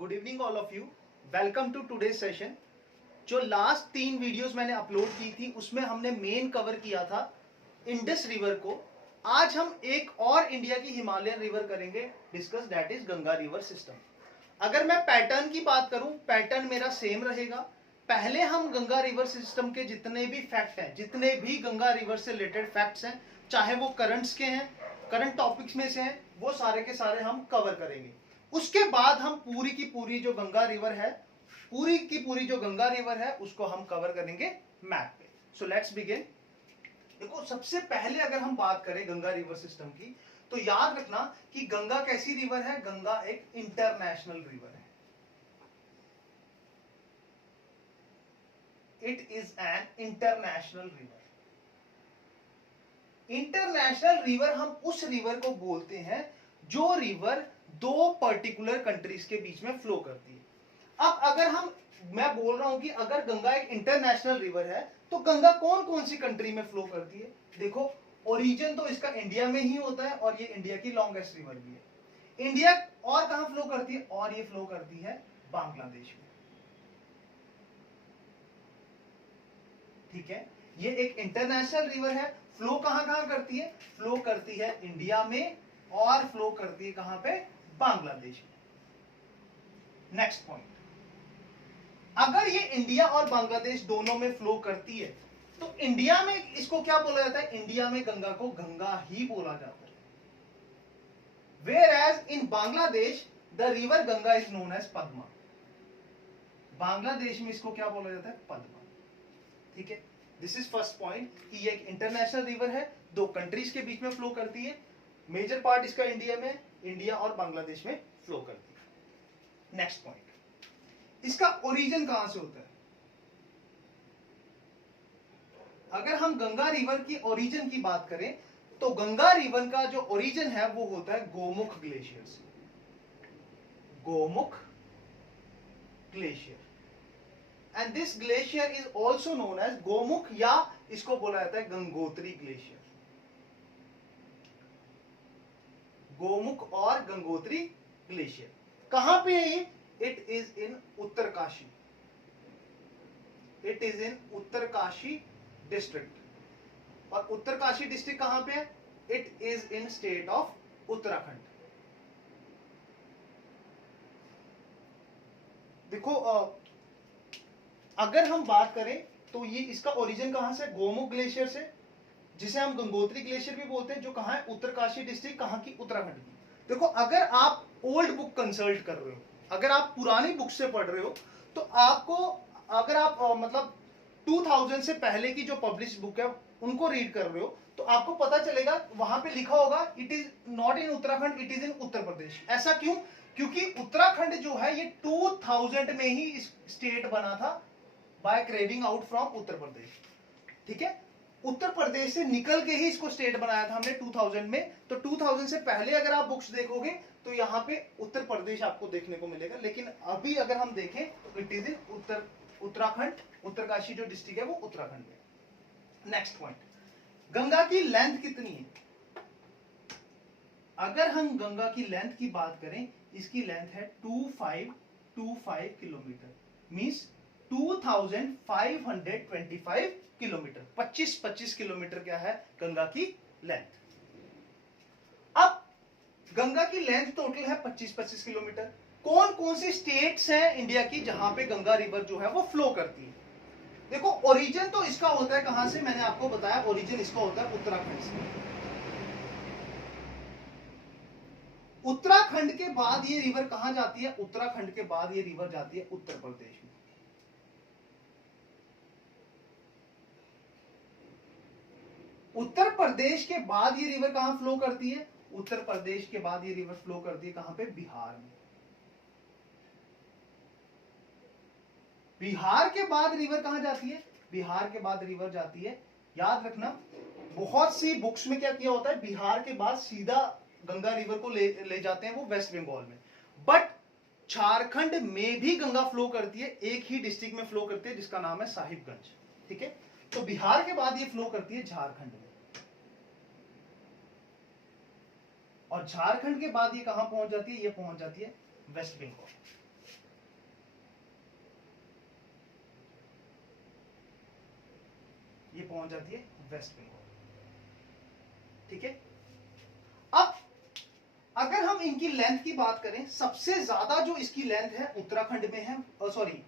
Good evening all of you. Welcome to today session. जो last 3 videos मैंने upload की थी उसमें हमने मेन कवर किया था इंडस रिवर को। आज हम एक और इंडिया की हिमालयन रिवर करेंगे discuss, that is Ganga river system. अगर मैं पैटर्न की बात करूं, पैटर्न मेरा सेम रहेगा। पहले हम गंगा रिवर सिस्टम के जितने भी फैक्ट हैं, जितने भी गंगा रिवर से रिलेटेड फैक्ट्स हैं, चाहे वो करंट्स के हैं, करंट टॉपिक्स में से हैं, वो सारे के सारे हम कवर करेंगे। उसके बाद हम पूरी की पूरी जो गंगा रिवर है, पूरी की पूरी जो गंगा रिवर है उसको हम कवर करेंगे मैप पे। So let's begin. देखो, सबसे पहले अगर हम बात करें गंगा रिवर सिस्टम की, तो याद रखना कि गंगा कैसी रिवर है। गंगा एक इंटरनेशनल रिवर है। It is an international river. International river हम उस रिवर को बोलते हैं जो रिवर दो पर्टिकुलर कंट्रीज के बीच में फ्लो करती है। अब अगर मैं बोल रहा हूं कि अगर गंगा एक इंटरनेशनल रिवर है तो गंगा कौन कौन सी कंट्री में फ्लो करती है। देखो, ओरिजिन तो इसका इंडिया में ही होता है और ये इंडिया की लॉन्गेस्ट रिवर भी है। इंडिया और कहां फ्लो करती है, और ये फ्लो करती है बांग्लादेश में। ठीक है, ये एक इंटरनेशनल रिवर है। फ्लो कहां कहां करती है, फ्लो करती है इंडिया में और फ्लो करती है कहां पे, बांग्लादेश में। नेक्स्ट पॉइंट, अगर ये इंडिया और बांग्लादेश दोनों में फ्लो करती है तो इंडिया में इसको क्या बोला जाता है, इंडिया में गंगा को गंगा ही बोला जाता है। Whereas in Bangladesh the river Ganga is known as Padma. Bangladesh में इसको क्या बोला जाता है, पद्मा। ठीक है, दिस इज फर्स्ट पॉइंट कि ये एक इंटरनेशनल रिवर है, दो कंट्रीज के बीच में फ्लो करती है। मेजर पार्ट इसका इंडिया में, इंडिया और बांग्लादेश में फ्लो करती है। नेक्स्ट पॉइंट, इसका ओरिजिन कहां से होता है। अगर हम गंगा रिवर की ओरिजिन की बात करें तो गंगा रिवर का जो ओरिजिन है वो होता है गोमुख ग्लेशियर से। Gomukh glacier and this glacier is also known as Gomukh, या इसको बोला जाता है गंगोत्री ग्लेशियर। गोमुख और गंगोत्री ग्लेशियर कहां पे है ये, it is in Uttarkashi. It is in Uttarkashi district. और उत्तरकाशी डिस्ट्रिक्ट कहां पे है, it is in state of Uttarakhand. देखो, अगर हम बात करें तो ये इसका ओरिजिन कहां से, गोमुख ग्लेशियर से, जिसे हम गंगोत्री ग्लेशियर भी बोलते हैं, जो कहां है, उत्तरकाशी डिस्ट्रिक्ट, कहां की, उत्तराखंड की। देखो, अगर आप ओल्ड बुक कंसल्ट कर रहे हो, अगर आप पुरानी बुक से पढ़ रहे हो, तो आपको, अगर आप मतलब 2000 से पहले की जो पब्लिश बुक है उनको रीड कर रहे हो, तो आपको पता चलेगा वहां पे लिखा होगा it is not in Uttarakhand, it is in Uttar Pradesh. ऐसा क्यों, क्योंकि उत्तराखंड जो है ये 2000 में ही स्टेट बना था bye craving out from Uttar Pradesh. ठीक है, उत्तर प्रदेश से निकल के ही इसको स्टेट बनाया था हमने 2000 में। तो 2000 से पहले अगर आप बुक्स देखोगे तो यहाँ पे उत्तर प्रदेश आपको देखने को मिलेगा, लेकिन अभी अगर हम देखें तो इट इज इन उत्तराखंड। उत्तरकाशी जो डिस्ट्रिक्ट है वो उत्तराखंड में। नेक्स्ट पॉइंट, गंगा की लेंथ कितनी है। अगर हम गंगा की लेंथ की बात करें, इसकी लेंथ है 2525 किलोमीटर, मींस 2525 किलोमीटर। 25 किलोमीटर क्या है गंगा की लेंथ। अब गंगा की लेंथ टोटल है 25 किलोमीटर। कौन कौन सी स्टेट्स हैं इंडिया की जहां पे गंगा रिवर जो है वो फ्लो करती है। देखो, ओरिजिन तो इसका होता है कहां से, मैंने आपको बताया ओरिजिन इसका होता है उत्तराखंड से। उत्तराखंड के बाद ये रिवर कहां जाती है, उत्तराखंड के बाद ये रिवर जाती है उत्तर प्रदेश में। उत्तर प्रदेश के बाद ये रिवर कहां फ्लो करती है, उत्तर प्रदेश के बाद ये रिवर फ्लो करती है कहां पे, बिहार में। बिहार के बाद रिवर कहां जाती है, बिहार के बाद रिवर जाती है, याद रखना, बहुत सी बुक्स में क्या किया होता है, बिहार के बाद सीधा गंगा रिवर को ले जाते हैं वो वेस्ट बंगाल में। बट झारखंड में भी गंगा फ्लो करती है, एक ही डिस्ट्रिक्ट में फ्लो करती है जिसका नाम है साहिबगंज। ठीक है, तो बिहार के बाद ये फ्लो करती है झारखंड में, और झारखंड के बाद ये कहां पहुंच जाती है, ये पहुंच जाती है वेस्ट बंगाल। ये पहुंच जाती है वेस्ट बंगाल। ठीक है, अब अगर हम इनकी लेंथ की बात करें, सबसे ज्यादा जो इसकी लेंथ है उत्तराखंड में है, सॉरी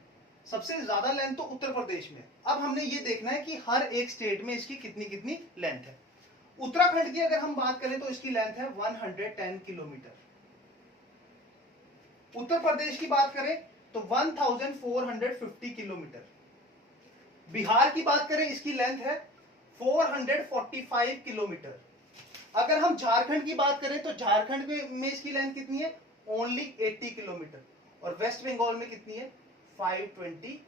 सबसे ज्यादा लेंथ तो उत्तर प्रदेश में। अब हमने ये देखना है कि हर एक स्टेट में इसकी कितनी कितनी लेंथ है। उत्तराखंड की अगर हम बात करें तो इसकी लेंथ है 110 किलोमीटर। उत्तर प्रदेश की बात करें तो 1450 किलोमीटर। बिहार की बात करें इसकी लेंथ है 445 किलोमीटर। अगर हम झारखंड की बात करें तो झारखंड में इसकी लेंथ कितनी है, ओनली 80 किलोमीटर। और वेस्ट बंगाल में कितनी है, 520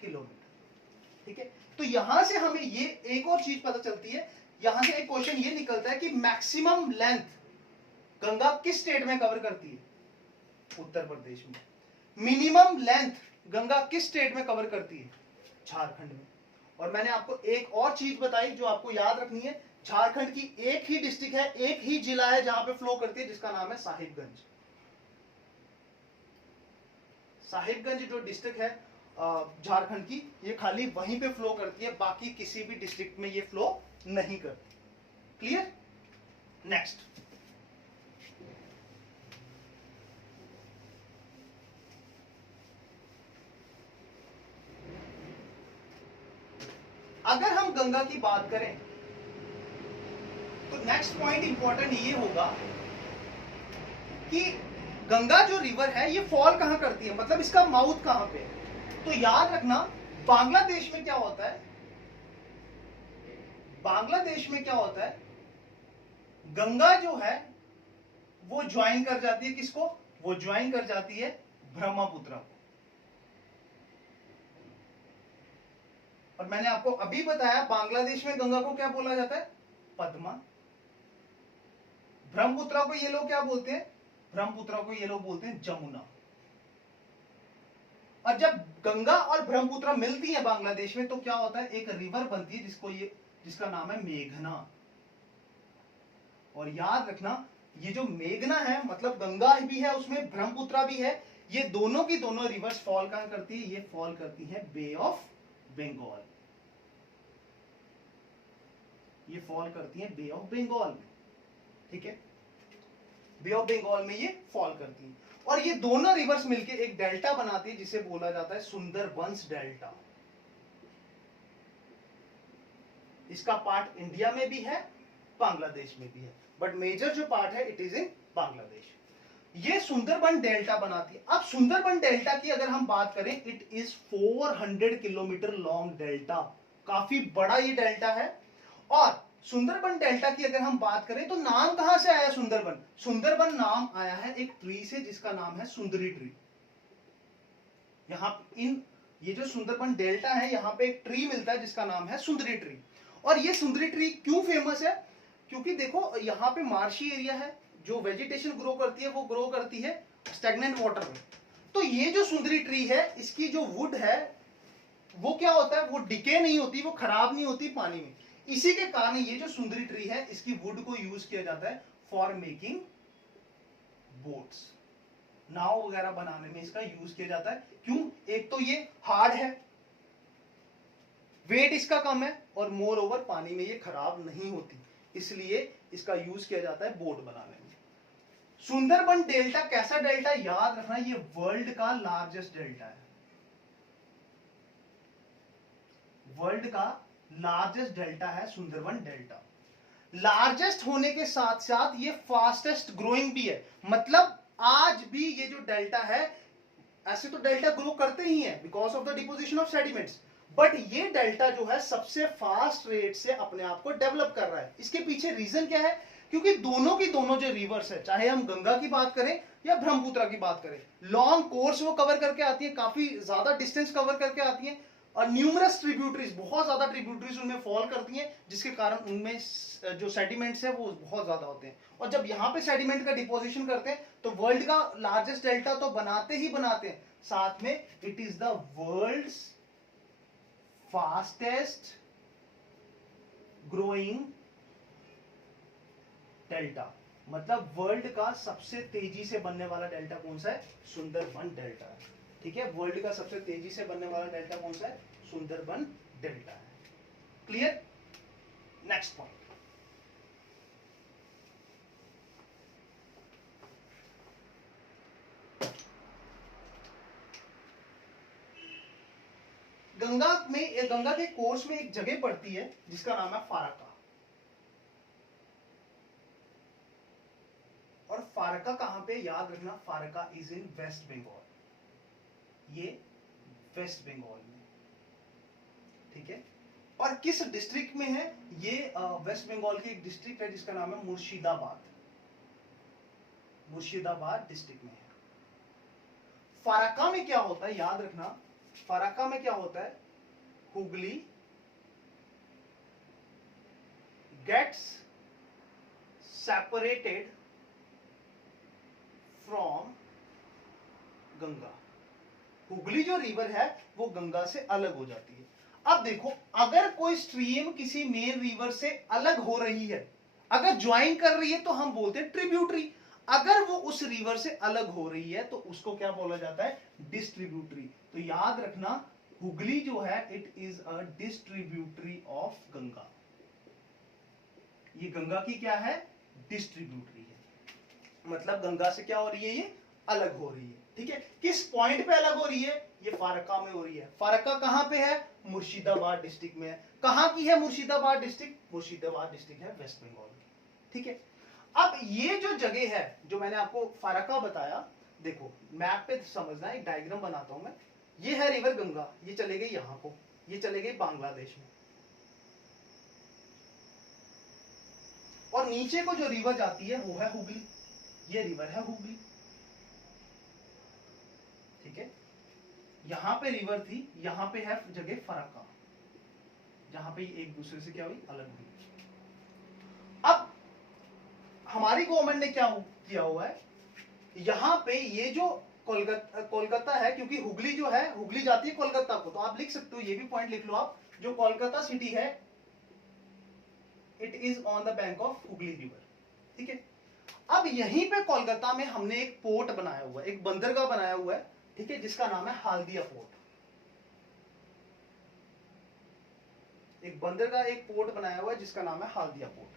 किलोमीटर। ठीक है, तो यहां से हमें ये एक और चीज पता चलती है, यहां से एक क्वेश्चन ये निकलता है कि मैक्सिमम लेंथ गंगा किस स्टेट में कवर करती है, उत्तर प्रदेश में। मिनिमम लेंथ गंगा किस स्टेट में कवर करती है, झारखंड में। और मैंने आपको एक और चीज बताई जो आपको याद रखनी है, झारखंड की एक ही डिस्ट्रिक्ट है, एक ही जिला है जहां पे फ्लो करती है, जिसका नाम है साहिबगंज। साहिबगंज जो डिस्ट्रिक्ट है झारखंड की, ये खाली वहीं पे फ्लो करती है, बाकी किसी भी डिस्ट्रिक्ट में ये फ्लो नहीं करती। क्लियर? नेक्स्ट, अगर हम गंगा की बात करें तो नेक्स्ट पॉइंट इंपॉर्टेंट ये होगा कि गंगा जो रिवर है ये फॉल कहां करती है, मतलब इसका माउथ कहां पे है। तो याद रखना, बांग्लादेश में क्या होता है, बांग्लादेश में क्या होता है, गंगा जो है वो ज्वाइन कर जाती है किसको, वो ज्वाइन कर जाती है ब्रह्मपुत्र को। और मैंने आपको अभी बताया बांग्लादेश में गंगा को क्या बोला जाता है, पद्मा। ब्रह्मपुत्र को ये लोग क्या बोलते हैं, ब्रह्मपुत्र को ये लोग बोलते हैं जमुना। और जब गंगा और ब्रह्मपुत्र मिलती है बांग्लादेश में तो क्या होता है, एक रिवर बनती है जिसका नाम है मेघना। और याद रखना, ये जो मेघना है मतलब गंगा भी है उसमें, ब्रह्मपुत्र भी है, ये दोनों की दोनों रिवर्स फॉल कहां करती है, ये फॉल करती है बे ऑफ बंगाल। ये फॉल करती है बे ऑफ बंगाल में। ठीक है, बे ऑफ बंगाल में ये फॉल करती है। और ये दोनों रिवर्स मिलके एक डेल्टा बनाती है जिसे बोला जाता है सुंदरबंस डेल्टा। इसका पार्ट इंडिया में भी है, बांग्लादेश में भी है, बट मेजर जो पार्ट है इट इज इन बांग्लादेश। ये सुंदरबन डेल्टा बनाती है। अब सुंदरबन डेल्टा की अगर हम बात करें, it is 400 kilometre long delta, काफी बड़ा ये डेल्टा है। और सुंदरबन डेल्टा की अगर हम बात करें तो नाम कहां से आया सुंदरबन, सुंदरबन नाम आया है एक ट्री से जिसका नाम है सुंदरी ट्री। यहां ये जो सुंदरबन डेल्टा है यहां पे एक ट्री मिलता है जिसका नाम है सुंदरी ट्री। और ये सुंदरी ट्री क्यों फेमस है, क्योंकि देखो यहाँ पे मार्शी एरिया है, जो वेजिटेशन ग्रो करती है वो ग्रो करती है स्टैग्नेंट वाटर में। तो ये जो सुंदरी ट्री है इसकी जो वुड है वो क्या होता है, वो डिके नहीं होती, वो खराब नहीं होती पानी में। इसी के कारण ये जो सुंदरी ट्री है इसकी वुड को यूज किया जाता है फॉर मेकिंग बोट्स, नाव वगैरह बनाने में इसका यूज किया जाता है। क्यों, एक तो ये हार्ड है, वेट इसका कम है, और मोर ओवर पानी में ये खराब नहीं होती, इसलिए इसका यूज किया जाता है बोट बनाने में। सुंदरबन डेल्टा कैसा डेल्टा, याद रखना ये वर्ल्ड का लार्जेस्ट डेल्टा है, वर्ल्ड का लार्जेस्ट डेल्टा है सुंदरबन डेल्टा। लार्जेस्ट होने के साथ साथ ये फास्टेस्ट ग्रोइंग भी है, मतलब आज भी ये जो डेल्टा है, ऐसे तो डेल्टा ग्रो करते ही हैं because of the deposition of sediments, but ये डेल्टा जो है सबसे फास्ट रेट से अपने आप को डेवलप कर रहा है। इसके पीछे रीजन क्या है, क्योंकि दोनों की दोनों जो रिवर्स है, चाहे हम गंगा की बात करें या ब्रह्मपुत्र की बात करें, लॉन्ग कोर्स वो कवर करके आती है, काफी ज्यादा डिस्टेंस कवर करके आती है, और न्यूमरस ट्रिब्यूटरीज, बहुत ज्यादा ट्रिब्यूटरीज उनमें फॉल करती हैं, जिसके कारण उनमें जो सेडिमेंट्स है वो बहुत ज्यादा होते हैं। और जब यहाँ पे सेडिमेंट का डिपोजिशन करते हैं तो वर्ल्ड का लार्जेस्ट डेल्टा तो बनाते ही बनाते हैं, साथ में it is the world's fastest growing delta, मतलब वर्ल्ड का सबसे तेजी से बनने वाला डेल्टा कौन सा है, सुंदरबन डेल्टा है। ठीक है, वर्ल्ड का सबसे तेजी से बनने वाला डेल्टा कौन सा है, सुंदरबन डेल्टा है। क्लियर? नेक्स्ट पॉइंट, गंगा के कोर्स में एक जगह पड़ती है जिसका नाम है फारक्का, और फारक्का कहां पे, याद रखना, फारक्का इज इन वेस्ट बंगाल, ये वेस्ट बंगाल में, ठीक है। और किस डिस्ट्रिक्ट में है ये? वेस्ट बंगाल की एक डिस्ट्रिक्ट है जिसका नाम है मुर्शिदाबाद, मुर्शिदाबाद डिस्ट्रिक्ट में है। फारक्का में क्या होता है, याद रखना, फारक्का में क्या होता है, Hooghly gets separated from Ganga, Hooghly जो रिवर है वो गंगा से अलग हो जाती है। अब देखो, अगर कोई स्ट्रीम किसी मेन रिवर से अलग हो रही है, अगर ज्वाइन कर रही है तो हम बोलते हैं ट्रिब्यूटरी, अगर वो उस रिवर से अलग हो रही है तो उसको क्या बोला जाता है, डिस्ट्रीब्यूटरी। तो याद रखना, हुगली जो है it is a distributary of Ganga, ये गंगा की क्या है, डिस्ट्रीब्यूटरी है, मतलब गंगा से क्या हो रही है, ये अलग हो रही है, ठीक है। किस पॉइंट पे अलग हो रही है, ये फारक्का में हो रही है। फारक्का कहां पे है, मुर्शिदाबाद डिस्ट्रिक्ट में है। कहां की है मुर्शिदाबाद डिस्ट्रिक्ट, मुर्शिदाबाद डिस्ट्रिक्ट है वेस्ट बंगाल की, ठीक है। अब ये जो जगह है जो मैंने आपको फारक्का बताया, देखो मैप पे समझना, एक डायग्राम बनाता हूं मैं, ये है रिवर गंगा, ये चले गई यहां को, ये चले गई बांग्लादेश में, और नीचे को जो रिवर जाती है वो है हुगली, ये रिवर है हुगली, ठीक है। यहां पे रिवर थी, यहां पे है जगह फरक्का, जहां पे एक दूसरे से क्या हुई, अलग हुई। अब हमारी गवर्नमेंट ने क्या किया हुआ है, यहां पे ये जो कोलकाता है, क्योंकि हुगली जो है, हुगली जाती है कोलकाता को, तो आप लिख सकते हो, ये भी पॉइंट लिख लो आप, जो कोलकाता सिटी है it is on the bank of Hooghly river, ठीक है। अब यहीं पे कोलकाता में हमने एक पोर्ट बनाया हुआ है, एक बंदरगाह बनाया हुआ है, ठीक है, जिसका नाम है हाल्दिया पोर्ट। एक बंदरगाह, एक पोर्ट बनाया हुआ है जिसका नाम है हाल्दिया पोर्ट।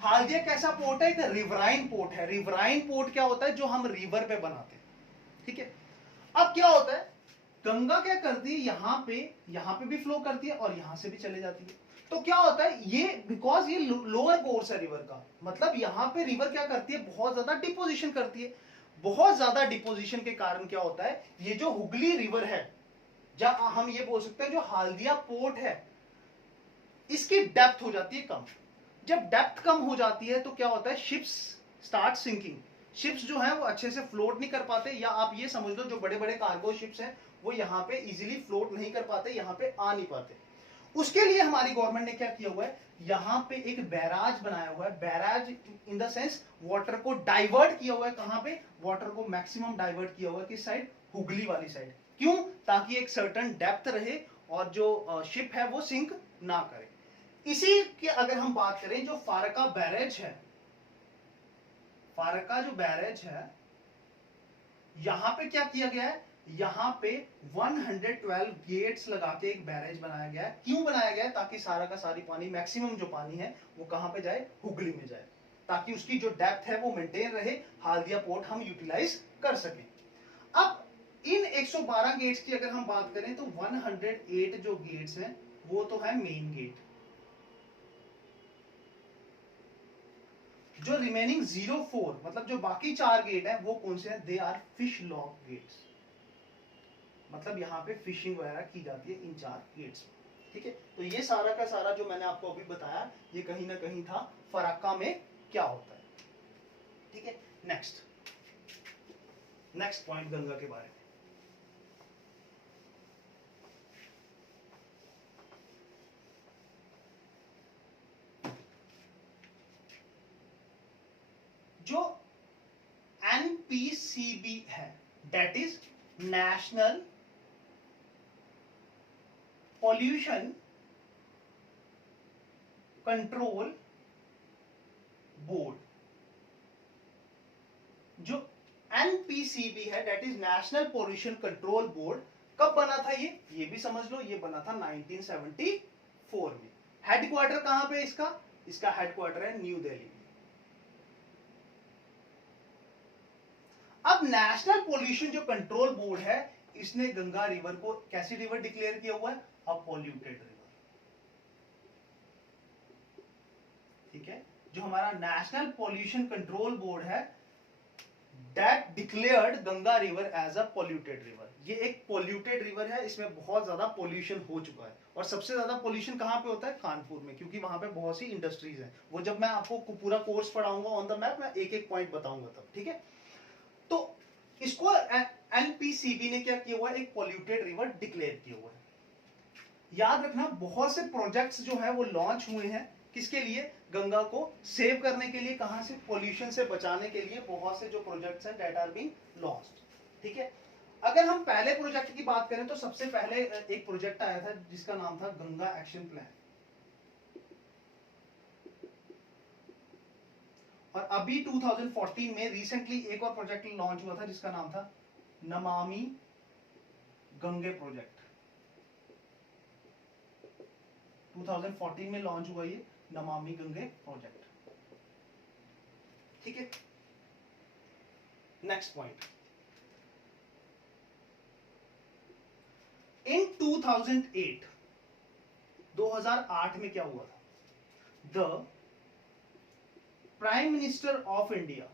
हाल्दिया कैसा पोर्ट है, एक रिवराइन पोर्ट है। रिवराइन पोर्ट क्या होता है, जो हम रिवर पे बनाते हैं, ठीक है। अब क्या होता है, गंगा क्या करती है, यहां पे भी फ्लो करती है और यहां से भी चले जाती है। तो क्या होता है, ये बिकॉज ये लोअर कोर्स है रिवर का, मतलब यहां पे रिवर क्या करती है, बहुत ज्यादा डिपोजिशन करती है। बहुत ज्यादा डिपोजिशन के कारण क्या होता है, ये जो हुगली रिवर है, या हम ये बोल सकते हैं जो हाल्दिया पोर्ट है, इसकी डेप्थ हो जाती है कम। जब डेप्थ कम हो जाती है तो क्या होता है, शिप्स स्टार्ट सिंकिंग, शिप्स जो है वो अच्छे से फ्लोट नहीं कर पाते, या आप ये समझ लो जो बड़े बड़े कार्गो शिप्स हैं वो यहाँ पे इजीली फ्लोट नहीं कर पाते, यहाँ पे आ नहीं पाते। उसके लिए हमारी गवर्नमेंट ने क्या किया हुआ है, यहाँ पे एक बैराज बनाया हुआ है। Barrage in the sense water को डाइवर्ट किया हुआ है, कहां पे, वाटर को मैक्सिमम डाइवर्ट किया हुआ है, किस साइड, हुगली वाली साइड। क्यों, ताकि एक सर्टेन डेप्थ रहे और जो शिप है वो सिंक ना करे। इसी के अगर हम बात करें, जो फारक्का बैरेज है, फारक्का जो बैरेज है, यहां पे क्या किया गया है, यहां पे 112 गेट्स लगा के एक बैरेज बनाया गया है। क्यों बनाया गया है, ताकि सारा का सारी पानी, मैक्सिमम जो पानी है वो कहां पे जाए, हुगली में जाए, ताकि उसकी जो डेप्थ है वो मेंटेन रहे, हाल्दिया पोर्ट हम यूटिलाइज कर सकें। अब इन 112 गेट्स की अगर हम बात करें तो 108 जो गेट्स हैं वो तो है मेन गेट, जो रिमेनिंग 04 मतलब जो बाकी 4 गेट हैं वो कौन से हैं, they are fish lock gates, मतलब यहाँ पे फिशिंग वगैरह की जाती है इन 4 गेट्स में, ठीक है। तो ये सारा का सारा जो मैंने आपको अभी बताया, ये कहीं ना कहीं था फरक्का में क्या होता है, ठीक है। नेक्स्ट पॉइंट गंगा के बारे में, जो NPCB है, that is national pollution control board, जो NPCB है, that is national pollution control board, कब बना था ये भी समझ लो, ये बना था 1975 2004 में। हेडक्वार्टर कहां पे इसका? इसका हेडक्वार्टर है न्यू दिल्ली में। अब नेशनल पोल्यूशन जो कंट्रोल बोर्ड है, इसने गंगा रिवर को कैसी रिवर डिक्लेयर किया हुआ है? A polluted river. ठीक है, जो हमारा नेशनल पोल्यूशन कंट्रोल बोर्ड है, that declared Ganga river as a polluted river. ये एक पॉल्यूटेड रिवर है, इसमें बहुत ज्यादा पोल्यूशन हो चुका है। और सबसे ज्यादा पोल्यूशन कहां पे होता है? कानपुर में, क्योंकि वहां पे बहुत सी इंडस्ट्रीज हैं। वो जब मैं आपको पूरा कोर्स पढ़ाऊंगा ऑन द मैप, मैं एक एक पॉइंट बताऊंगा तब। ठीक है, तो इसको एनपीसीबी ने क्या किया हुआ है? एक पॉल्यूटेड रिवर डिक्लेयर किया हुआ है। याद रखना, बहुत से प्रोजेक्ट्स जो है वो लॉन्च हुए हैं, किसके लिए? गंगा को सेव करने के लिए, कहां से? पोल्यूशन से बचाने के लिए बहुत से जो प्रोजेक्ट्स हैं दैट आर बीइंग लॉन्च्ड। ठीक है, अगर हम पहले प्रोजेक्ट की बात करें तो सबसे पहले एक प्रोजेक्ट आया था जिसका नाम था गंगा एक्शन प्लान। और अभी 2014 में रिसेंटली एक और प्रोजेक्ट लॉन्च हुआ था जिसका नाम था नमामि गंगे प्रोजेक्ट। 2014 में लॉन्च हुआ ये नमामि गंगे प्रोजेक्ट। ठीक है, नेक्स्ट पॉइंट। इन 2008 में क्या हुआ था? The prime minister of India,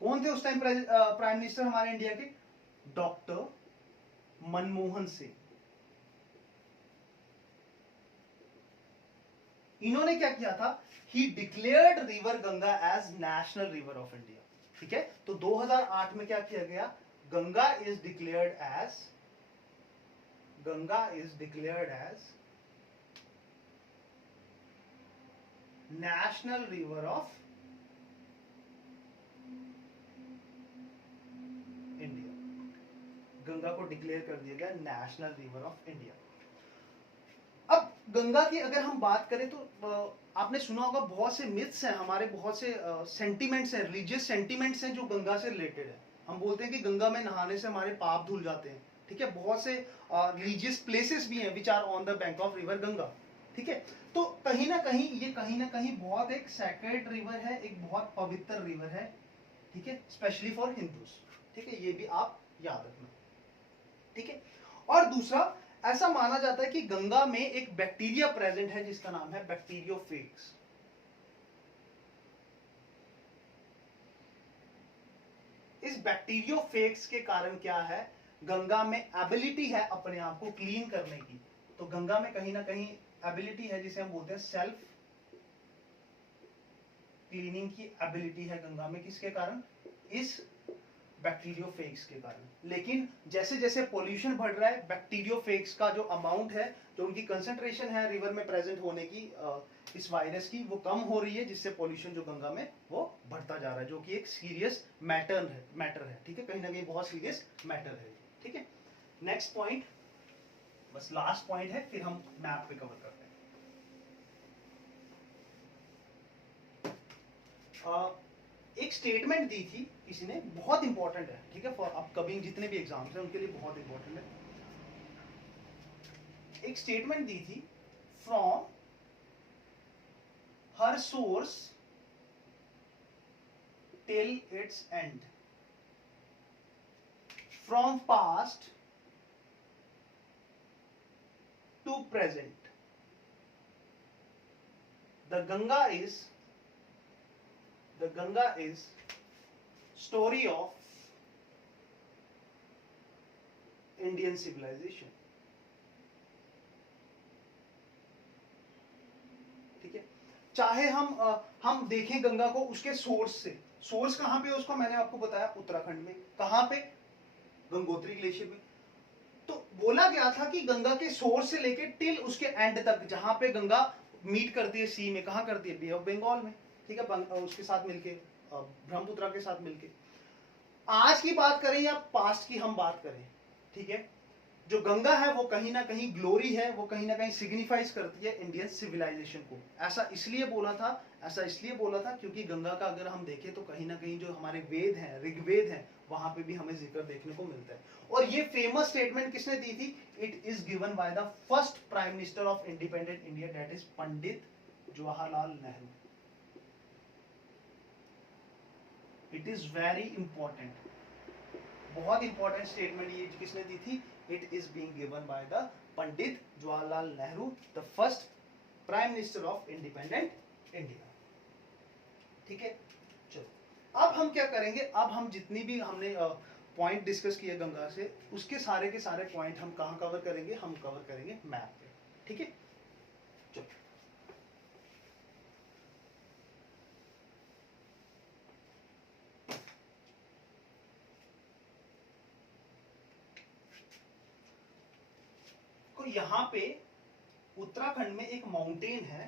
कौन थे उस टाइम प्राइम मिनिस्टर हमारे इंडिया के? डॉक्टर मनमोहन सिंह। इन्होंने क्या किया था? He declared river Ganga as national river of India. ठीक है, तो 2008 में क्या किया गया? Ganga is declared as national river of India. Ganga को डिक्लेयर कर दिया गया नेशनल रिवर ऑफ इंडिया। अब गंगा की अगर हम बात करें तो आपने सुना होगा बहुत से मिथ्स हैं हमारे, बहुत से सेंटिमेंट्स हैं, रिलीजियस सेंटिमेंट्स हैं जो गंगा से रिलेटेड है। हम बोलते हैं कि गंगा में नहाने से हमारे पाप धुल जाते हैं। ठीक है, बहुत से रिलीजियस प्लेसेस भी हैं which are on the bank of river Ganga. ठीक है, तो कहीं ना कहीं बहुत एक सैक्रेड रिवर है, एक बहुत पवित्र रिवर है। ठीक है, स्पेशली फॉर हिंदूज। ठीक है, ये भी आप याद रखना। ठीक है, और दूसरा, ऐसा माना जाता है कि गंगा में एक बैक्टीरिया प्रेजेंट है जिसका नाम है बैक्टीरियोफेग्स। इस बैक्टीरियोफेग्स के कारण क्या है? गंगा में एबिलिटी है अपने आप को क्लीन करने की। तो गंगा में कहीं ना कहीं एबिलिटी है जिसे हम बोलते हैं सेल्फ क्लीनिंग की एबिलिटी है गंगा में। किसके कारण? इस बैक्टीरियोफेग्स के कारण। लेकिन जैसे जैसे पोल्यूशन बढ़ रहा है, बैक्टीरियोफेग्स का जो अमाउंट है, जो उनकी कंसंट्रेशन है रिवर में प्रेजेंट होने की इस वायरस की, वो कम हो रही है, जिससे पोल्यूशन जो गंगा में वो बढ़ता जा रहा है, जो कि एक सीरियस मैटर है। ठीक है, कहीं ना कहीं बहुत सीरियस मैटर है। ठीक है, नेक्स्ट पॉइंट, बस लास्ट पॉइंट है, फिर हम मैप पे कवर करते हैं। एक स्टेटमेंट दी थी किसी ने, बहुत इंपॉर्टेंट है। ठीक है, फॉर अपकमिंग जितने भी एग्जाम्स हैं उनके लिए बहुत इंपॉर्टेंट है। एक स्टेटमेंट दी थी, from her source till its end, from past to present, the Ganga is story of Indian civilization। ठीक है, चाहे हम देखें गंगा को उसके सोर्स से, सोर्स कहां पे है उसको मैंने आपको बताया, उत्तराखंड में। कहां पे? गंगोत्री ग्लेशियर में। तो बोला गया था कि गंगा के सोर्स से लेके टिल उसके एंड तक, जहां पे गंगा मीट करती है सी में, कहां करती है? बे ऑफ बंगाल में। ठीक है, उसके साथ मिलके, ब्रह्मपुत्र के साथ मिलके। आज की बात करें या पास्ट की हम बात करें, ठीक है, जो गंगा है वो कहीं ना कहीं ग्लोरी है, वो कहीं ना कहीं सिग्निफाइज करती है इंडियन सिविलाइजेशन को। ऐसा इसलिए बोला था क्योंकि गंगा का अगर हम देखें तो कहीं ना कहीं जो हमारे वेद हैं, ऋग्वेद हैं, वहां पे भी हमें जिक्र देखने को मिलता है। और ये फेमस स्टेटमेंट किसने दी थी? It is given by the first prime minister of independent India, that is Pandit Jawaharlal Nehru. It is very important, बहुत इंपॉर्टेंट स्टेटमेंट ये किसने दी थी? It is being given by the Pandit Jawaharlal Nehru, the first prime minister of independent India. ठीक है, चलो अब हम क्या करेंगे, अब हम जितनी भी हमने पॉइंट डिस्कस किए गंगा से, उसके सारे के सारे पॉइंट हम कहां कवर करेंगे? हम कवर करेंगे मैप पे। ठीक है, चलो तो यहां पे उत्तराखंड में एक माउंटेन है।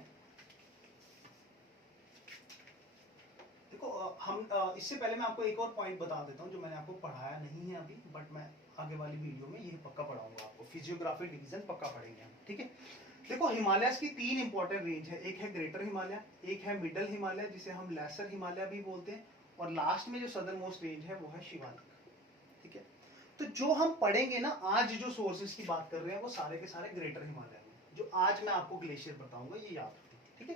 देखो हम इससे पहले मैं आपको एक और पॉइंट बता देता हूं जो मैंने आपको पढ़ाया नहीं है अभी, बट मैं आगे वाली वीडियो में ये पक्का पढ़ाऊंगा आपको। फिजियोग्राफी डिवीजन पक्का पढ़ेंगे हम। ठीक है, देखो हिमालय की 3 इंपॉर्टेंट रेंज है, एक है ग्रेटर हिमालय, एक है मिडल हिमालय जिसे हम लेसर हिमालय भी बोलते हैं, और लास्ट में जो सदर्न मोस्ट रेंज है वो है शिवालिक। ठीक है, तो जो हम पढ़ेंगे ना आज, जो सोर्सेज की बात कर रहे हैं वो सारे के सारे ग्रेटर हिमालय में, जो आज मैं आपको ग्लेशियर बताऊंगा ये याद रखिए। ठीक है,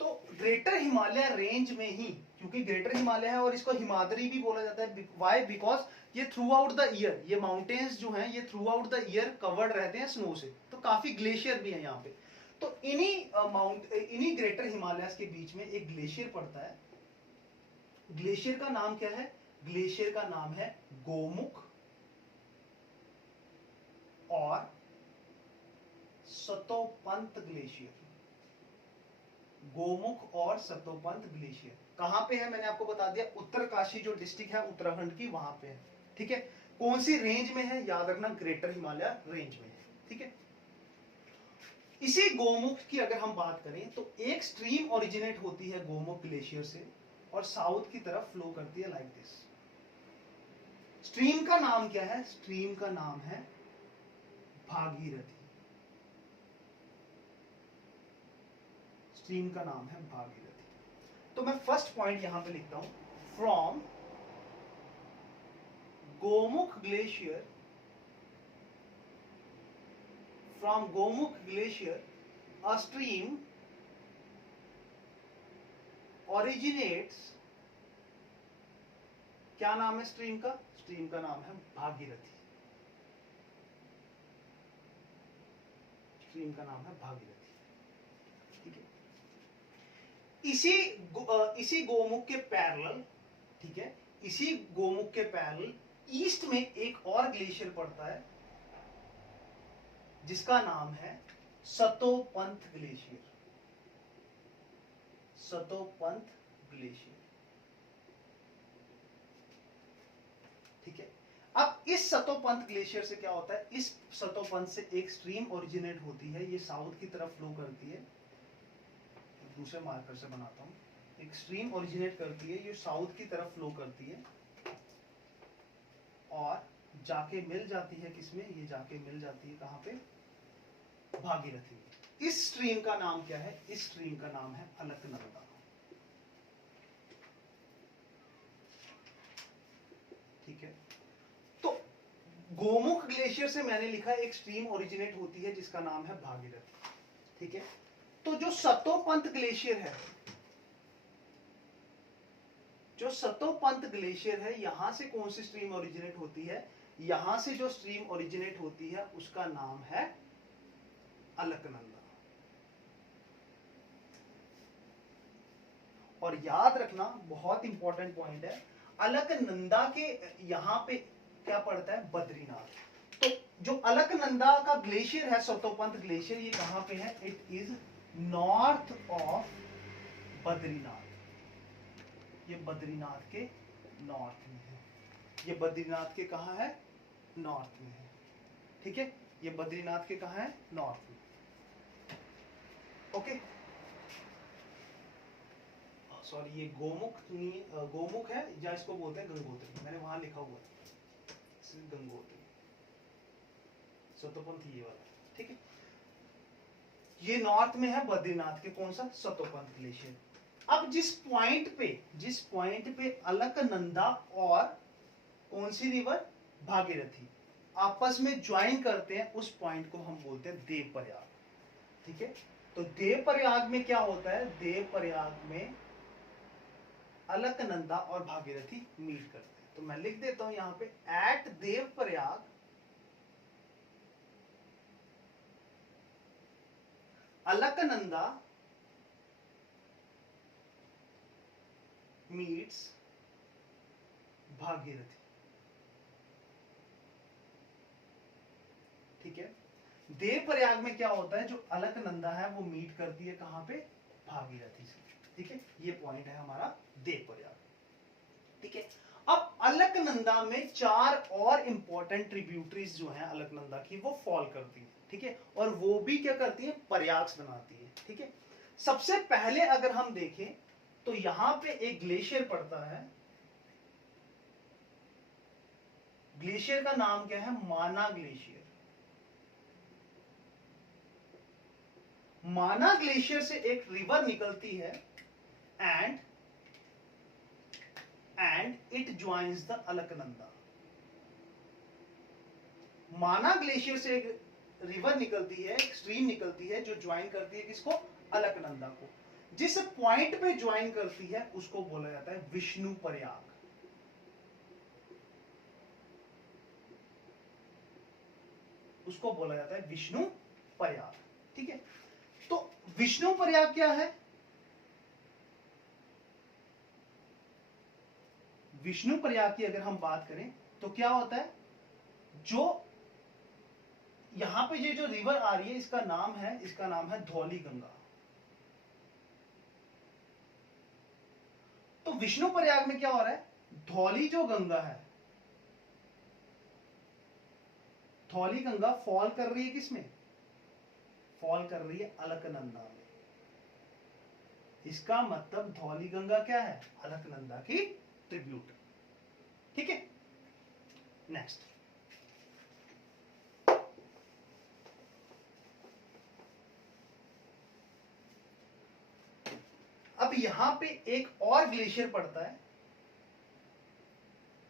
तो ग्रेटर हिमालय रेंज में ही, क्योंकि ग्रेटर हिमालय है और इसको हिमाद्री भी बोला जाता है, व्हाई? बिकॉज ये थ्रू आउट द ईयर, ये माउंटेन्स जो हैं ये through out the year covered रहते हैं स्नो से, तो काफी ग्लेशियर भी है यहाँ पे। तो इन्हीं ग्रेटर हिमालयस के बीच में एक ग्लेशियर पड़ता है। ग्लेशियर का नाम क्या है? ग्लेशियर का नाम है गोमुख और सतोपंत ग्लेशियर। गोमुख और सतोपंत ग्लेशियर कहां पे है? मैंने आपको बता दिया, उत्तरकाशी जो डिस्ट्रिक्ट है उत्तराखंड की, वहां पे है। ठीक है, कौन सी रेंज में है? याद रखना, ग्रेटर हिमालय रेंज में है। ठीक है, इसी गोमुख की अगर हम बात करें तो एक स्ट्रीम ओरिजिनेट होती है गोमुख ग्लेशियर से और साउथ की तरफ फ्लो करती है लाइक दिस। स्ट्रीम का नाम क्या है? स्ट्रीम का नाम है भागीरथी। स्ट्रीम का नाम है भागीरथी। तो मैं फर्स्ट पॉइंट यहां पे लिखता हूं, from Gomukh glacier, from Gomukh glacier a stream originates, क्या नाम है स्ट्रीम का? स्ट्रीम का नाम है भागीरथी। स्ट्रीम का नाम है भागीरथी। ठीक है, इसी गोमुख के पैरेलल, ठीक है, इसी गोमुख के पैरेलल ईस्ट में एक और ग्लेशियर पड़ता है जिसका नाम है सतोपंत ग्लेशियर। सतोपंत ग्लेशियर। ठीक है, अब इस सतोपंत ग्लेशियर से क्या होता है? इस सतोपंत से एक स्ट्रीम ओरिजिनेट होती है, ये साउथ की तरफ फ्लो करती है। दूसरे मार्कर से बनाता हूं, एक स्ट्रीम ओरिजिनेट करती है, ये साउथ की तरफ फ्लो करती है और जाके मिल जाती है किसमें? ये जाके मिल जाती है कहां पे? भागीरथी में। इस स्ट्रीम का नाम क्या है? इस स्ट्रीम का नाम है अलकनंदा। ठीक है, तो गोमुख ग्लेशियर से मैंने लिखा एक स्ट्रीम ओरिजिनेट होती है जिसका नाम है भागीरथी। ठीक है, तो जो सतोपंत ग्लेशियर है, जो सतोपंत ग्लेशियर है, यहां से कौन सी स्ट्रीम ओरिजिनेट होती है? यहां से जो स्ट्रीम ओरिजिनेट होती है उसका नाम है अलकनंदा। और याद रखना, बहुत इंपॉर्टेंट पॉइंट है, अलकनंदा के यहां पे क्या पड़ता है? बद्रीनाथ। तो जो अलकनंदा का ग्लेशियर है, सतोपंत ग्लेशियर, ये कहां पे है? It is north of Badrinath. ये बद्रीनाथ के नॉर्थ में है। ये बद्रीनाथ के कहां है? नॉर्थ में है। ठीक है, ये बद्रीनाथ के कहां है? नॉर्थ में। ओके, सॉरी, ये गोमुख है, या इसको बोलते हैं गंगोत्री। मैंने वहां लिखा हुआ है गंगोत्री। सतोपंथ ये वाला। ठीक है, ये नॉर्थ में है बद्रीनाथ के, कौन सा? सतोपंथ ग्लेशियर। अब जिस पॉइंट पे अलकनंदा और कौन सी रिवर? भागीरथी, आपस में ज्वाइन करते हैं, उस पॉइंट को हम बोलते हैं देवप्रयाग। ठीक है, तो देवप्रयाग में क्या होता है? देवप्रयाग में अलकनंदा और भागीरथी मीट करते हैं। तो मैं लिख देता हूं यहां पे, एट देवप्रयाग अलकनंदा मीट्स भागीरथी। ठीक है, देवप्रयाग में क्या होता है? जो अलकनंदा है वो मीट करती है कहां पे? भागीरथी से। ठीक है, ये पॉइंट है हमारा देवप्रयाग। ठीक है, अब अलकनंदा में 4 और इंपॉर्टेंट ट्रिब्यूटरीज जो हैं अलकनंदा की, वो फॉल करती है। ठीक है, और वो भी क्या करती है? प्रयाग्स बनाती है। ठीक है, सबसे पहले अगर हम देखें तो यहां पे एक ग्लेशियर पड़ता है। ग्लेशियर का नाम क्या है? माना ग्लेशियर। माना ग्लेशियर से एक रिवर निकलती है and it joins the Alaknanda. माना ग्लेशियर से एक रिवर निकलती है, एक स्ट्रीम निकलती है जो ज्वाइन करती है किसको? अलकनंदा को। जिस पॉइंट पे ज्वाइन करती है उसको बोला जाता है विष्णु प्रयाग। उसको बोला जाता है विष्णु प्रयाग। ठीक है, तो विष्णु प्रयाग क्या है? विष्णु प्रयाग की अगर हम बात करें तो क्या होता है? जो यहां पे ये जो रिवर आ रही है इसका नाम है धौली गंगा। तो विष्णु प्रयाग में क्या हो रहा है? धौली जो गंगा है, धौली गंगा फॉल कर रही है किसमें? फॉल कर रही है अलकनंदा में। इसका मतलब धौली गंगा क्या है? अलकनंदा की ट्रिब्यूट। ठीक है, नेक्स्ट। अब यहां पे एक और ग्लेशियर पड़ता है।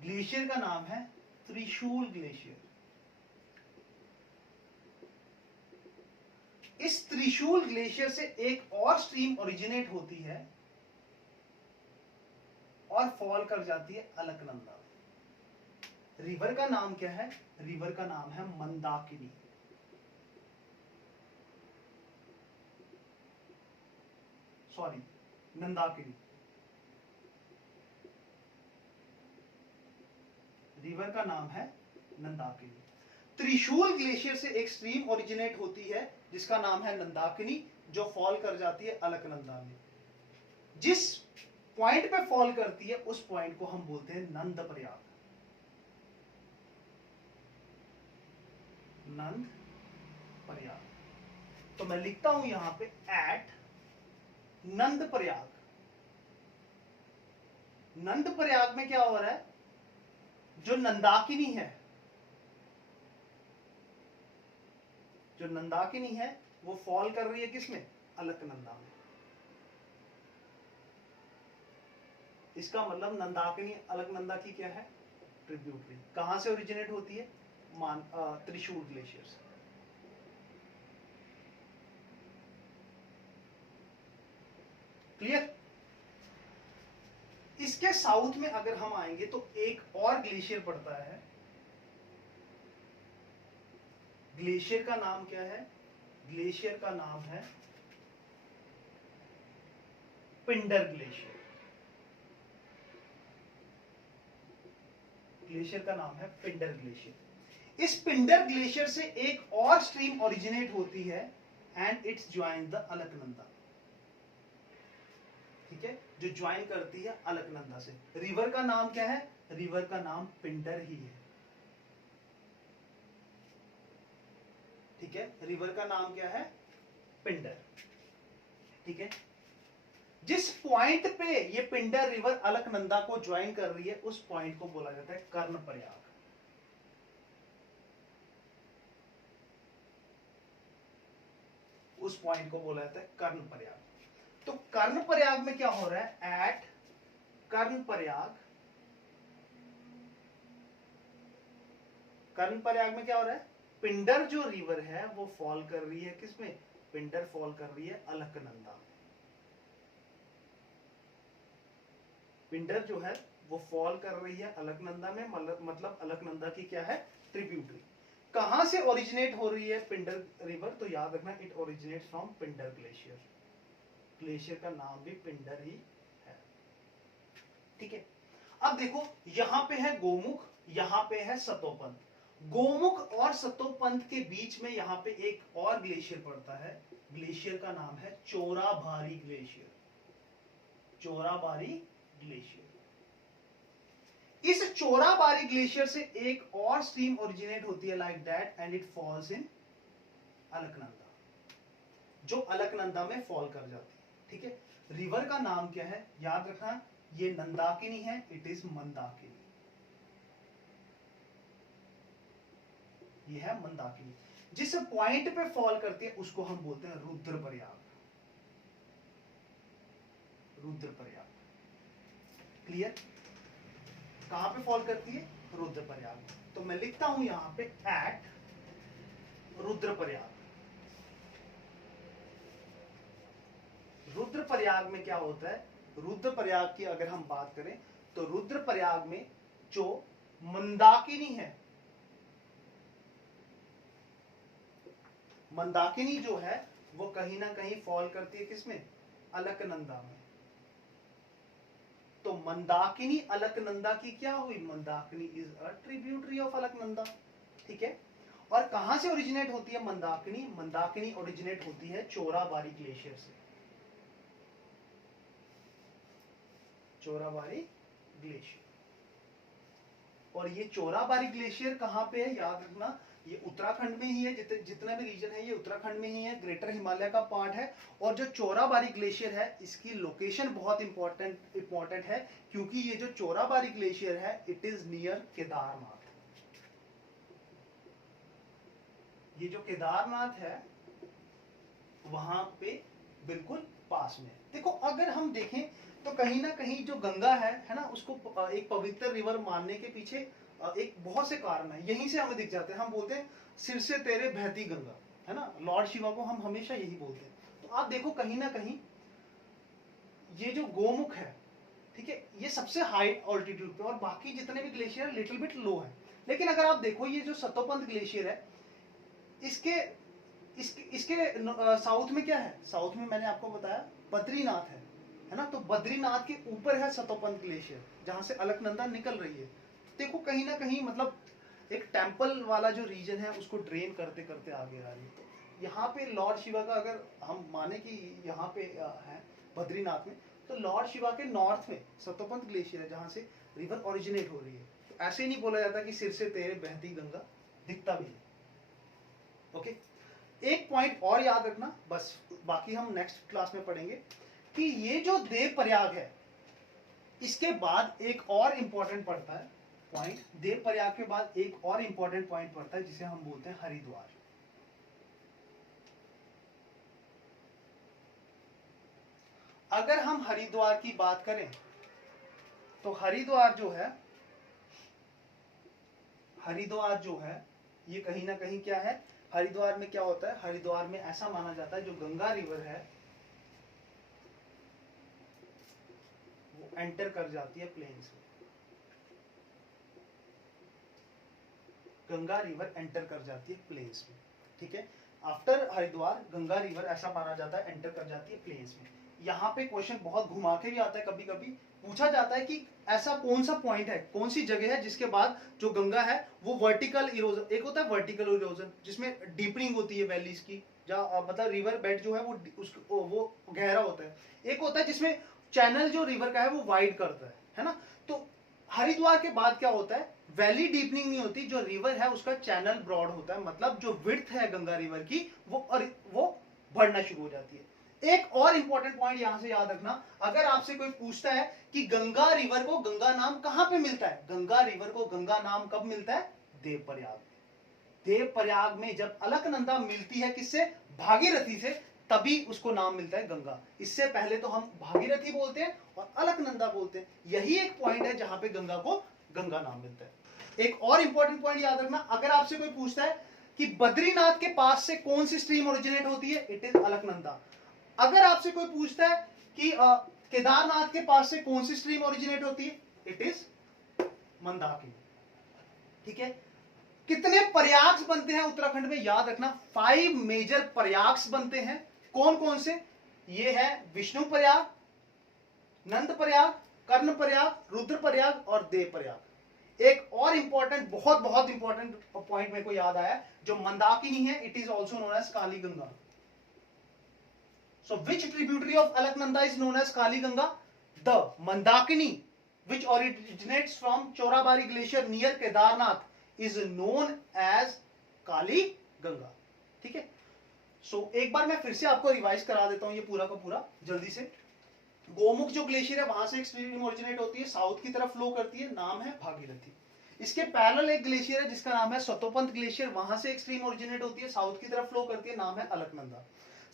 ग्लेशियर का नाम है त्रिशूल ग्लेशियर। इस त्रिशूल ग्लेशियर से एक और स्ट्रीम ओरिजिनेट होती है और फॉल कर जाती है अलकनंदा। रिवर का नाम क्या है? रिवर का नाम है मंदाकिनी। सॉरी, नंदाकिनी। रिवर का नाम है नंदाकिनी। त्रिशूल ग्लेशियर से एक स्ट्रीम ओरिजिनेट होती है जिसका नाम है नंदाकिनी, जो फॉल कर जाती है अलकनंदा में। जिस पॉइंट पे फॉल करती है उस पॉइंट को हम बोलते हैं नंद प्रयाग। नंद प्रयाग। तो मैं लिखता हूं यहां पे एट नंद प्रयाग। नंद प्रयाग में क्या हो रहा है? जो नंदाकिनी है, जो नंदाकिनी है वो फॉल कर रही है किसमें? अलकनंदा में। इसका मतलब नंदाकिनी अलकनंदा की क्या है? ट्रिब्यूटरी। कहां से ओरिजिनेट होती है? त्रिशूल ग्लेशियर से। क्लियर? इसके साउथ में अगर हम आएंगे तो एक और ग्लेशियर पड़ता है। ग्लेशियर का नाम क्या है? ग्लेशियर का नाम है पिंडर ग्लेशियर। ग्लेशियर का नाम है पिंडर ग्लेशियर। इस पिंडर ग्लेशियर से एक और स्ट्रीम ओरिजिनेट होती है and it's join the Alaknanda. ठीक है, जो ज्वाइन करती है अलकनंदा से। रिवर का नाम क्या है? रिवर का नाम पिंडर ही है। ठीक है, रिवर का नाम क्या है? पिंडर। ठीक है, जिस पॉइंट पे ये पिंडर रिवर अलकनंदा को ज्वाइन कर रही है उस पॉइंट को बोला जाता है कर्ण प्रयाग। उस पॉइंट को बोला जाता है कर्ण प्रयाग। तो कर्ण प्रयाग में क्या हो रहा है? एट कर्ण प्रयाग कर्ण प्रयाग में क्या हो रहा है, पिंडर जो रिवर है वो फॉल कर रही है किसमें, पिंडर फॉल कर रही है अलकनंदा में। पिंडर जो है वो फॉल कर रही है अलकनंदा में, मतलब अलकनंदा की क्या है, ट्रिब्यूटरी। कहां से ओरिजिनेट हो रही है पिंडर रिवर, तो याद रखना it originate from Pindar glacier. Glacier का नाम भी पिंडर ही है, ठीक है। अब देखो यहां पे है गोमुख, यहां पे है सतोपंथ। गोमुख और सतोपंथ के बीच में यहां पे एक और ग्लेशियर पड़ता है, ग्लेशियर का नाम है चोराबारी ग्लेशियर। चोराबारी ग्लेशियर। इस चोराबारी ग्लेशियर से एक और स्ट्रीम ओरिजिनेट होती है like that and it falls in Alaknanda, जो अलकनंदा में फॉल कर जाती है, ठीक है। रिवर का नाम क्या है, याद रखना, ये नंदाकिनी है, इट इज मंदाकिनी। ये है मंदाकिनी। जिस पॉइंट पे फॉल करती है उसको हम बोलते हैं रुद्रप्रयाग। रुद्रप्रयाग, क्लियर। कहां पे फॉल करती है, रुद्रप्रयाग। तो मैं लिखता हूं यहां पे एट रुद्रप्रयाग। रुद्रप्रयाग में क्या होता है, रुद्रप्रयाग की अगर हम बात करें तो रुद्रप्रयाग में जो मंदाकिनी है, मंदाकिनी जो है वो कहीं ना कहीं फॉल करती है किसमें, अलकनंदा में। तो मंदाकिनी अलकनंदा की क्या हुई, Mandakini is a tributary of Alaknanda, ठीक है। और कहां से ओरिजिनेट होती है मंदाकिनी, मंदाकिनी ओरिजिनेट होती है चोराबारी ग्लेशियर से। चोराबारी ग्लेशियर। और ये चोराबारी ग्लेशियर कहां पे है, याद रखना, ये उत्तराखंड में ही है। जितना भी रीजन है ये उत्तराखंड में ही है, ग्रेटर हिमालय का पार्ट है। और जो चोराबारी ग्लेशियर है इसकी लोकेशन बहुत इंपॉर्टेंट है, क्योंकि ये जो चोराबारी ग्लेशियर है इट इज नियर केदारनाथ। ये जो केदारनाथ है वहां पे बिल्कुल पास में। देखो अगर हम देखें तो कहीं ना कहीं जो गंगा है ना, उसको एक पवित्र रिवर मानने के पीछे एक बहुत से कारण है। यहीं से हमें दिख जाते हैं, हम बोलते हैं सिर से तेरे बहती गंगा, है ना, लॉर्ड शिवा को हम हमेशा यही बोलते हैं। तो आप देखो कहीं ना कहीं ये जो गोमुख है, ठीक है, ये सबसे हाई ऑल्टीट्यूड पे, और बाकी जितने भी ग्लेशियर लिटिल बिट लो है। लेकिन अगर आप देखो ये जो सतोपंथ ग्लेशियर है, इसके साउथ में क्या है, साउथ में मैंने आपको बताया बद्रीनाथ है ना। तो बद्रीनाथ के ऊपर है सतोपंथ ग्लेशियर, जहां से अलकनंदा निकल रही है। देखो कहीं ना कहीं मतलब एक टेम्पल वाला जो रीजन है उसको ड्रेन करते करते आगे आ रही है। तो यहाँ पे लॉर्ड शिवा का अगर हम माने कि यहाँ पे है बद्रीनाथ में, तो लॉर्ड शिवा के नॉर्थ में सतोपंथ ग्लेशियर है जहां से रिवर ओरिजिनेट हो रही है। तो ऐसे ही नहीं बोला जाता कि सिर से तेरे बहती गंगा, दिखता भी है। ओके, एक पॉइंट और याद रखना, बस बाकी हम नेक्स्ट क्लास में पढ़ेंगे, कि ये जो देव प्रयाग है इसके बाद एक और इंपॉर्टेंट पड़ता है पॉइंट। देव प्रयाग के बाद एक और इंपॉर्टेंट पॉइंट पड़ता है जिसे हम बोलते हैं हरिद्वार। अगर हम हरिद्वार की बात करें तो हरिद्वार जो है ये कहीं ना कहीं क्या है, हरिद्वार में क्या होता है, हरिद्वार में ऐसा माना जाता है जो गंगा रिवर है वो एंटर कर जाती है प्लेन्स में। गंगा रिवर एंटर कर जाती है प्लेन्स में, ठीक है। आफ्टर हरिद्वार गंगा रिवर ऐसा माना जाता है एंटर कर जाती है प्लेन्स में। यहाँ पे क्वेश्चन बहुत घुमा के भी आता है, कभी कभी पूछा जाता है कि ऐसा कौन सा पॉइंट है, कौन सी जगह है जिसके बाद जो गंगा है वो वर्टिकल इरोजन, एक होता है वर्टिकल इरोजन जिसमें डीपनिंग होती है वैलीज की, जहाँ मतलब रिवर बेड जो है वो गहरा होता है। एक होता है जिसमें चैनल जो रिवर का है वो वाइड करता है ना। तो हरिद्वार के बाद क्या होता है, वैली डीपनिंग नहीं होती, जो रिवर है उसका चैनल ब्रॉड होता है, मतलब जो विड्थ है गंगा रिवर की वो बढ़ना शुरू हो जाती है। एक और इंपॉर्टेंट पॉइंट यहां से याद रखना, अगर आपसे कोई पूछता है कि गंगा रिवर को गंगा नाम कहां पे मिलता है, गंगा रिवर को गंगा नाम कब मिलता है, देवप्रयाग में। देवप्रयाग में जब अलकनंदा मिलती है किससे, भागीरथी से, तभी उसको नाम मिलता है गंगा। इससे पहले तो हम भागीरथी बोलते हैं और अलकनंदा बोलते हैं। यही एक पॉइंट है जहां पे गंगा को गंगा नाम मिलता है। एक और इंपॉर्टेंट पॉइंट याद रखना, अगर आपसे कोई पूछता है कि बद्रीनाथ के पास से कौन सी स्ट्रीम ओरिजिनेट होती है, इट इज अलकनंदा। अगर आपसे कोई पूछता है कि केदारनाथ के पास से कौन सी स्ट्रीम ओरिजिनेट होती है, इट इज मंदाकिनी। ठीक है, कितने प्रयाग बनते हैं उत्तराखंड में, याद रखना 5 मेजर प्रयाग बनते हैं। कौन कौन से, ये है विष्णु प्रयाग, नंद प्रयाग, कर्ण प्रयाग, रुद्र प्रयाग और देव प्रयाग। एक और इंपॉर्टेंट, बहुत बहुत इंपॉर्टेंट पॉइंट मेरे को याद आया, जो मंदाकिनी है, it is also known as Kali Ganga. So which tributary of Alaknanda is known as Kali Ganga? The Mandakini, which originates from Chorabari glacier near Kedarnath, is known as Kali Ganga. ठीक है, सो एक बार मैं फिर से आपको रिवाइज करा देता हूं ये पूरा का पूरा जल्दी से। गोमुख जो ग्लेशियर है वहां से एक स्ट्रीम ओरिजिनेट होती है, साउथ की तरफ फ्लो करती है, नाम है भागीरथी। इसके पैरेलल एक ग्लेशियर है जिसका नाम है सतोपंत ग्लेशियर, वहां से एक स्ट्रीम ओरिजिनेट होती है, साउथ की तरफ फ्लो करती है, नाम है अलकनंदा।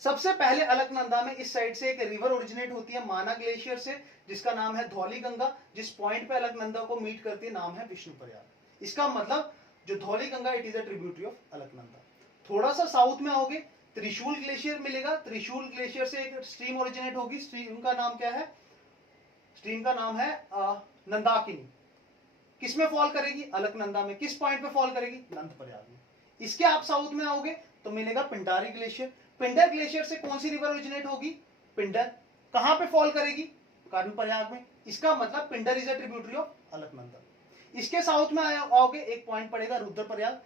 सबसे पहले अलकनंदा में इस साइड से एक रिवर ओरिजिनेट होती है माना ग्लेशियर से, जिसका नाम है धौली गंगा, जिस पॉइंट पे अलकनंदा को मीट करती है, नाम है विष्णु प्रयाग। इसका मतलब जो Dhauli Ganga, it is a tributary of Alaknanda. थोड़ा सा साउथ में आओगे, त्रिशूल ग्लेशियर मिलेगा, त्रिशूल ग्लेशियर से एक स्ट्रीम ओरिजिनेट होगी, स्ट्रीम का नाम क्या है, स्ट्रीम का नाम है नंदाकिनी। किसमें फॉल करेगी, अलकनंदा में। किस पॉइंट पे फॉल करेगी, नंद प्रयाग में। इसके आप साउथ में आओगे तो मिलेगा पिंडारी ग्लेशियर। पिंडर ग्लेशियर से कौन सी रिवर ओरिजिनेट होगी, पिंडर। कहां पे फॉल करेगी, कर्ण प्रयाग में। इसका मतलब Pindar is a tributary of Alaknanda. इसके साउथ में आओगे, एक पॉइंट पड़ेगा रुद्र प्रयाग।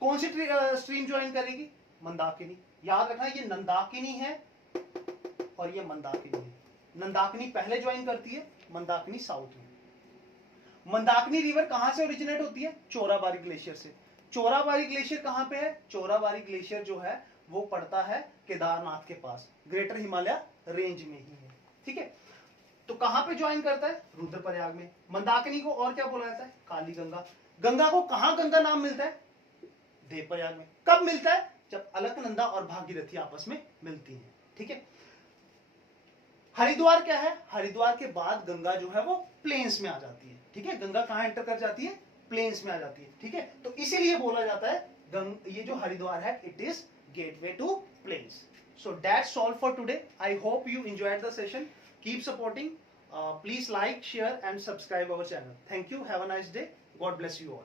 कौन सी स्ट्रीम ज्वाइन करेगी, मंदाकिनी। याद रखना ये नंदाकिनी है और ये मंदाकिनी है। नंदाकिनी पहले ज्वाइन करती है, मंदाकिनी साउथ में। मंदाकिनी रिवर कहां से ओरिजिनेट होती है, चोराबारी ग्लेशियर से। चोराबारी ग्लेशियर कहां पे है, चोराबारी ग्लेशियर जो है वो पड़ता है केदारनाथ के पास, ग्रेटर हिमालय रेंज में ही है। ठीक है, तो कहां पे ज्वाइन करता है, रुद्रप्रयाग में। मंदाकिनी को और क्या बोला जाता है, काली गंगा। गंगा को कहां गंगा नाम मिलता है, देवप्रयाग में। कब मिलता है, जब अलकनंदा और भागीरथी आपस में मिलती है। ठीक है, हरिद्वार क्या है, हरिद्वार के बाद गंगा जो है वो प्लेन्स में आ जाती है। ठीक है, गंगा कहां एंटर कर जाती है, प्लेन्स में आ जाती है। ठीक है, तो इसीलिए बोला जाता है ये जो हरिद्वार है, it is gateway to plains. So that's all for today. I hope you enjoyed the session. Keep supporting. Please like, share and subscribe our channel. Thank you. Have a nice day. God bless you all.